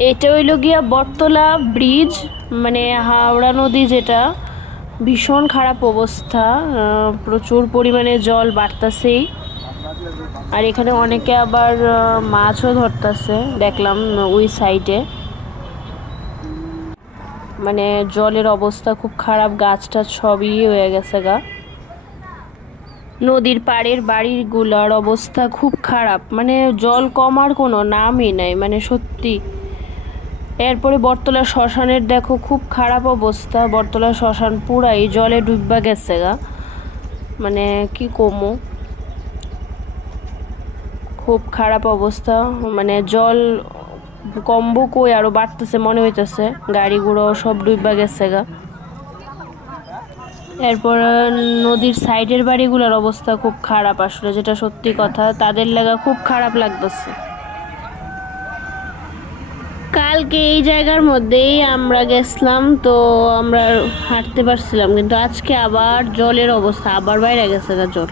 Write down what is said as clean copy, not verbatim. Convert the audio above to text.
এটা হইল গিয়া বটতলা ব্রিজ, মানে হাওড়া নদী যেটা, ভীষণ খারাপ অবস্থা। প্রচুর পরিমাণে জল বাড়তাছেই। আর এখানে অনেকে আবার মাছও ধরতেছে দেখলাম ওই সাইডে। মানে জলের অবস্থা খুব খারাপ, গাছ টাছ সবই হয়ে গেছে গা। নদীর পাড়ের বাড়িগুলোর অবস্থা খুব খারাপ, মানে জল কমার কোনো নামই নাই, মানে সত্যি। এরপরে বটতলা শ্মশানের দেখো খুব খারাপ অবস্থা, বটতলা শ্মশান পুরাই জলে ডুববা গেছে গা। মানে কি কমু, খুব খারাপ অবস্থা। মানে জল কমবো কই, আরো বাড়তেছে মনে হইতেছে, গাড়িগুলো সব ডুববা গেছে গা। এরপর নদীর সাইডের বাড়িগুলোর অবস্থা খুব খারাপ আসলে, যেটা সত্যি কথা, তাদের লাগা খুব খারাপ লাগতেছে। কালকে এই জায়গার মধ্যেই আমরা গেছিলাম, তো আমরা হাঁটতে পারছিলাম, কিন্তু আজকে আবার জলের অবস্থা আবার বাইরে গেছে গা জল।